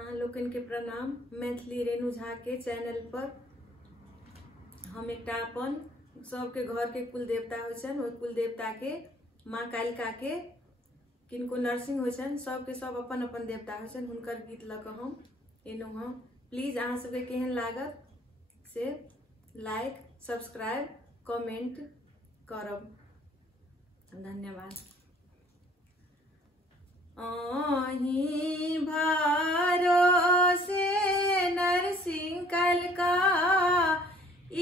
अहाँ लोकन के प्रणाम। मैथिली रेणु झा के चैनल पर हम एक अपन सबके घर के कुल देवता हो कुल देवता के माँ कालिका के किनको नरसिंह हो सबके सब अपन अपन देवता हो हुनकर गीत लक हम एनो हम। प्लीज अहाँ सबके केहन लागत से लाइक सब्सक्राइब कमेंट करब। धन्यवाद। भरोसे नरसिंह कालिका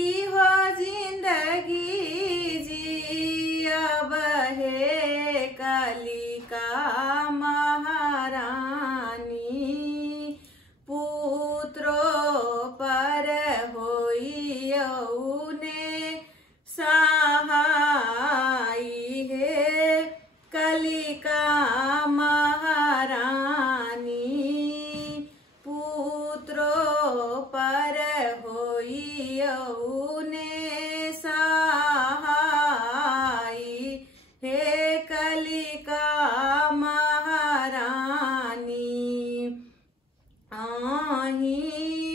इहो जिंदगी जियब हे कालिका महारानी पुत्रो पर होइयौने सहाय हे कालिका महारानी पुत्रो पर होइयौने सहाय हे कालिका महारानी। आही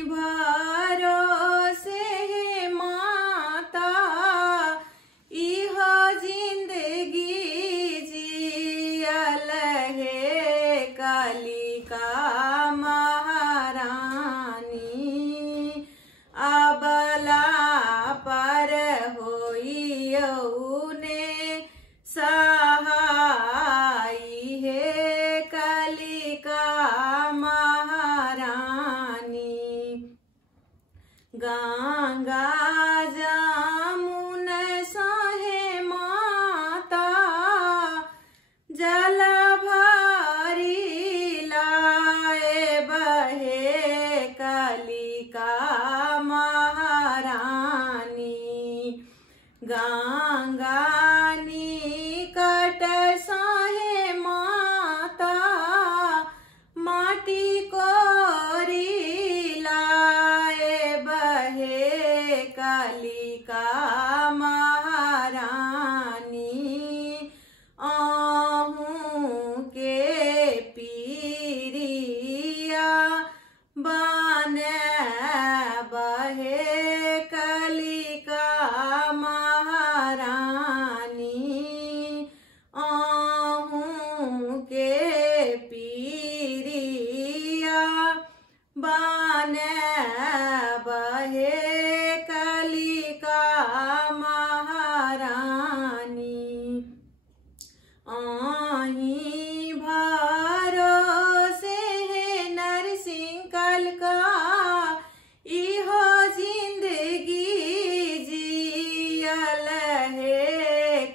भरोसे हे माता इहो जिंदगी जियल हे कालिका महारानी अबला पर होइयौने सहाय हे कालिका महारानी। गंगा जमुन सहे माता जल भरी लाए बहे कालिका महारानी। गंगा निकट सहे माता माटी कोरी लाए बहे कालिका महारानी। आहूँ के पीरिया बने बहे कालिका महारानी। आहूँ के पीरिया बने बहे कालिका महारानी। आही भरोसे हे नरसिंह कालिका इहो जिंदगी जियल हे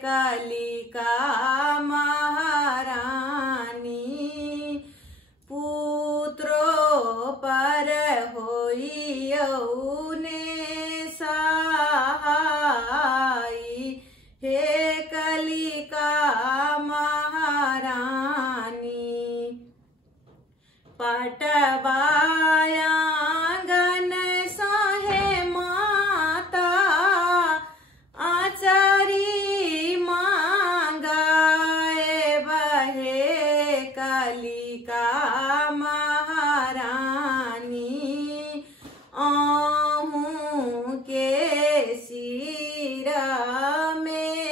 कालिका महारानी पुत्रो पर होइयौने सहाय हे कालिका महारानी। पटवायांगन सहे माता आचारी मांगाए बहे कालिका महारानी। आहूँ के सिर में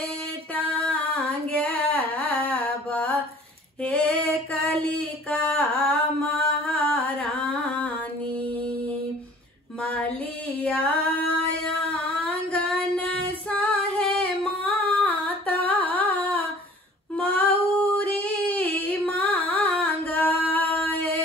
टांगब हे कालिका महारानी। मलियायांगन सहे माता मौरी मांगाए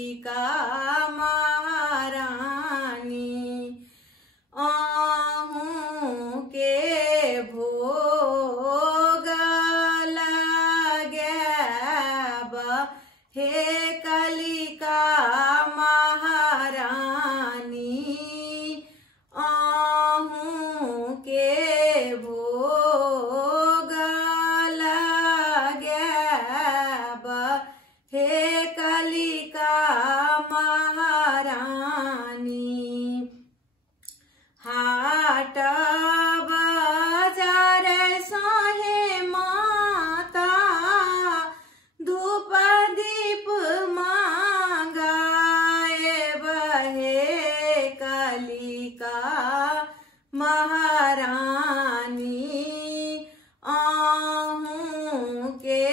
कालिका महारानी आहूँ के भोग लगैब हे कालिका महारानी आहूँ के भोग लगैब हे कालिका महारानी हाट बाजार सहे माता धूप दीप मांगाए बहे कालिका महारानी आहूँ के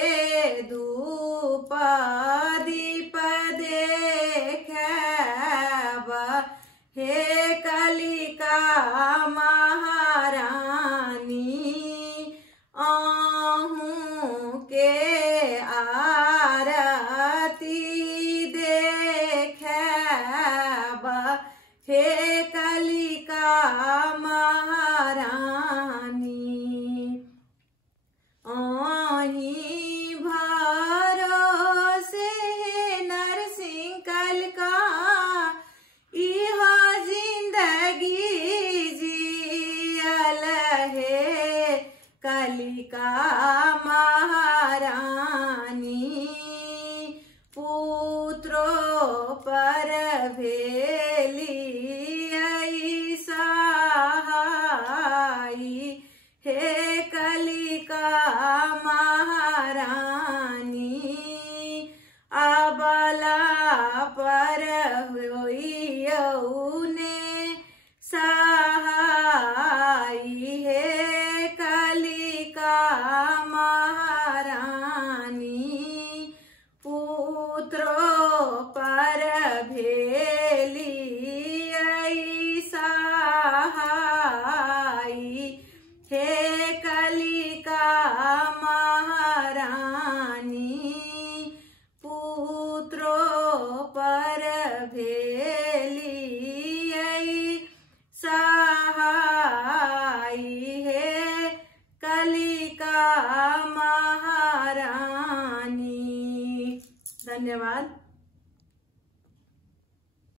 धूप दीप देखैब हे कालिका महारानी आहूँ के आरती देखैब हे कालिका महारानी आही भरोसे नरसिंह कालिका इह जिंदगी जियल हे कालिका महारानी पुत्रों पर भेली सहाई हे कालिका महारानी अबला पर होइउने सहाई हे कालिका महारानी पुत्रों पर भेली सहाई हे कालिका महारानी पुत्रों पर भेली सहाई हे कालिका महारानी। धन्यवाद।